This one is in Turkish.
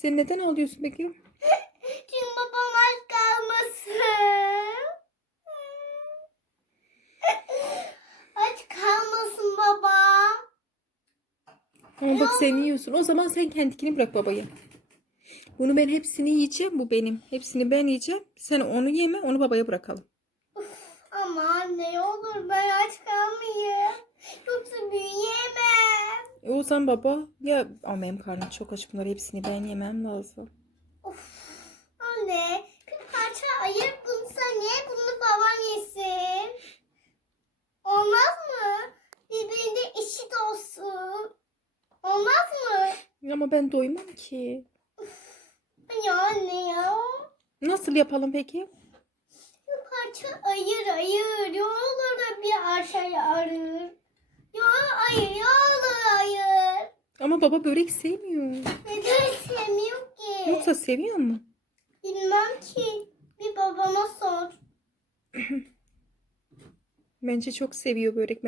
Sen neden ağlıyorsun peki? Çünkü babam aç kalmasın. aç kalmasın baba. Ama bak sen yiyorsun. O zaman sen kendikini bırak babaya. Bunu ben hepsini yiyeceğim. Bu benim. Hepsini ben yiyeceğim. Sen onu yeme. Onu babaya bırakalım. Ama anne ne olur ben aç kalmayayım. Yoksa büyüyemem. E o zaman baba ya ama benim karnım çok aç. Bunları hepsini ben yemem lazım. Of. Anne bir parça ayır bunu sen ye bunu babam yesin. Olmaz mı? Birbirinde eşit olsun. Olmaz mı? Ama ben doymam ki. Ya anne ya. Nasıl yapalım peki? Bir parça ayır ayır. Ne olur da bir parçayı ayır. Ya ya ayır. Ama baba börek sevmiyor. Neden sevmiyor ki? Yoksa seviyor mu? Bilmem ki. Bir babama sor. Bence çok seviyor börek.